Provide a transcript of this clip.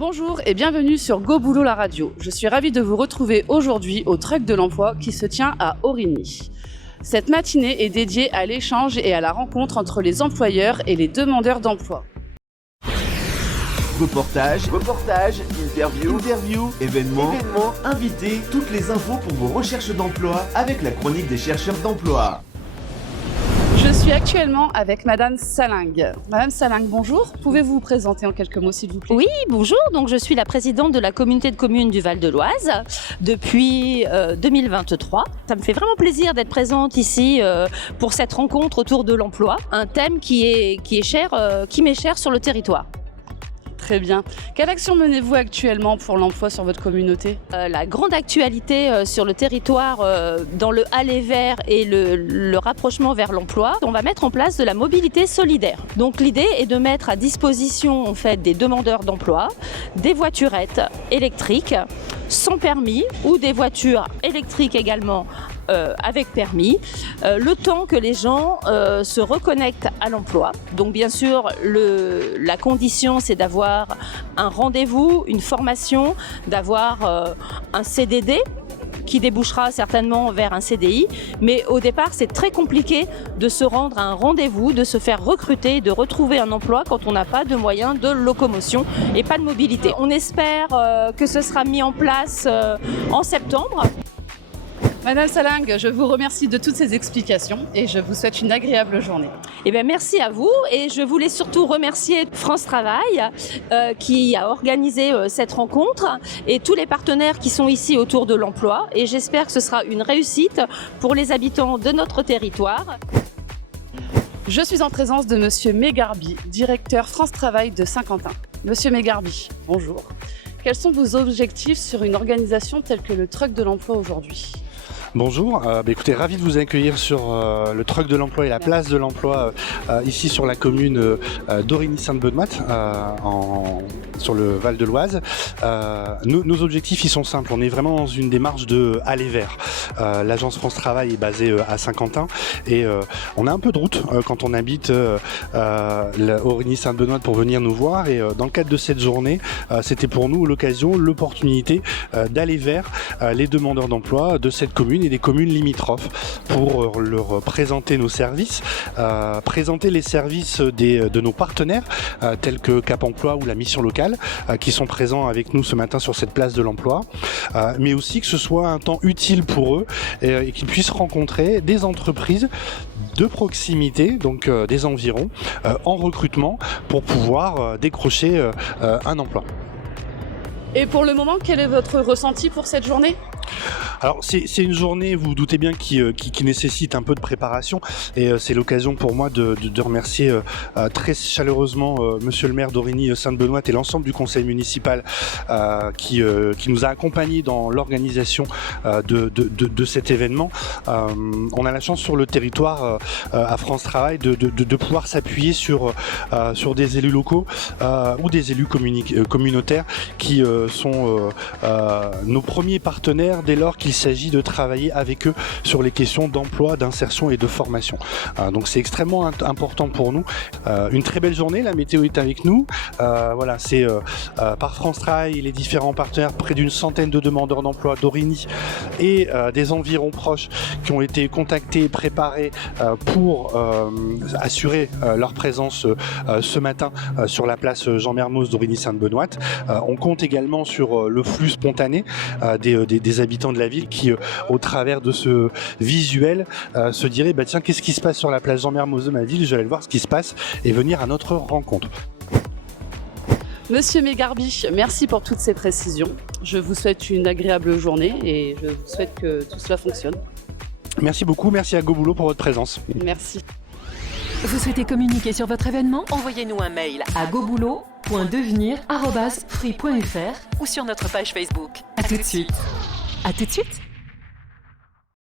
Bonjour et bienvenue sur Go Boulot la radio. Je suis ravie de vous retrouver aujourd'hui au Truc de l'Emploi qui se tient à Origny. Cette matinée est dédiée à l'échange et à la rencontre entre les employeurs et les demandeurs d'emploi. Reportages, interviews, événements, invités, toutes les infos pour vos recherches d'emploi avec la chronique des chercheurs d'emploi. Je suis actuellement avec Madame Salingue. Madame Salingue, bonjour. Pouvez-vous vous présenter en quelques mots, s'il vous plaît ? Oui, bonjour. Donc, je suis la présidente de la communauté de communes du Val de l'Oise depuis 2023. Ça me fait vraiment plaisir d'être présente ici pour cette rencontre autour de l'emploi, un thème qui m'est cher sur le territoire. Très bien. Quelle action menez-vous actuellement pour l'emploi sur votre communauté ? La grande actualité sur le territoire dans le aller vers et le rapprochement vers l'emploi, on va mettre en place de la mobilité solidaire. Donc l'idée est de mettre à disposition en fait des demandeurs d'emploi des voiturettes électriques sans permis ou des voitures électriques également avec permis, le temps que les gens se reconnectent à l'emploi. Donc bien sûr, la condition c'est d'avoir un rendez-vous, une formation, d'avoir un CDD qui débouchera certainement vers un CDI. Mais au départ, c'est très compliqué de se rendre à un rendez-vous, de se faire recruter, de retrouver un emploi quand on n'a pas de moyens de locomotion et pas de mobilité. On espère que ce sera mis en place en septembre. Madame Salingue, je vous remercie de toutes ces explications et je vous souhaite une agréable journée. Eh bien, merci à vous et je voulais surtout remercier France Travail qui a organisé cette rencontre et tous les partenaires qui sont ici autour de l'emploi et j'espère que ce sera une réussite pour les habitants de notre territoire. Je suis en présence de Monsieur Mégarbi, directeur France Travail de Saint-Quentin. Monsieur Mégarbi, bonjour. Quels sont vos objectifs sur une organisation telle que le Truc de l'Emploi aujourd'hui ? Bonjour, écoutez, ravi de vous accueillir sur le Truc de l'Emploi et la place de l'Emploi ici sur la commune d'Origny-Sainte-Benoît sur le Val de l'Oise. Nos objectifs ils sont simples, on est vraiment dans une démarche de aller vers. L'agence France Travail est basée à Saint-Quentin et on a un peu de route quand on habite Origny-Sainte-Benoît pour venir nous voir et dans le cadre de cette journée, c'était pour nous l'occasion, l'opportunité d'aller vers les demandeurs d'emploi de cette commune et des communes limitrophes pour leur présenter nos services, présenter les services de nos partenaires tels que Cap Emploi ou la mission locale qui sont présents avec nous ce matin sur cette place de l'emploi, mais aussi que ce soit un temps utile pour eux et qu'ils puissent rencontrer des entreprises de proximité, donc des environs, en recrutement pour pouvoir décrocher un emploi. Et pour le moment, quel est votre ressenti pour cette journée ? Alors c'est une journée, vous vous doutez bien, qui nécessite un peu de préparation et c'est l'occasion pour moi de remercier très chaleureusement monsieur le maire d'Origny-Sainte-Benoît et l'ensemble du conseil municipal qui nous a accompagnés dans l'organisation de cet événement. On a la chance sur le territoire à France Travail de pouvoir s'appuyer sur des élus locaux ou des élus communautaires qui sont nos premiers partenaires dès lors qu'il s'agit de travailler avec eux sur les questions d'emploi, d'insertion et de formation. Donc c'est extrêmement important pour nous. Une très belle journée, la météo est avec nous. Voilà, c'est par France Travail et les différents partenaires, près d'une centaine de demandeurs d'emploi d'Origny et des environs proches qui ont été contactés et préparés pour assurer leur présence ce matin sur la place Jean Mermoz d'Origny-Sainte-Benoît. On compte également sur le flux spontané des habitants de la ville qui, au travers de ce visuel, se diraient tiens, qu'est-ce qui se passe sur la place Jean Mermoz de ma ville ? Je vais aller voir ce qui se passe et venir à notre rencontre. Monsieur Mégarbi, merci pour toutes ces précisions. Je vous souhaite une agréable journée et je vous souhaite que tout cela fonctionne. Merci beaucoup, merci à Go Boulot pour votre présence. Merci. Vous souhaitez communiquer sur votre événement ? Envoyez-nous un mail à goboulot.devenir@free.fr ou sur notre page Facebook. À tout de suite.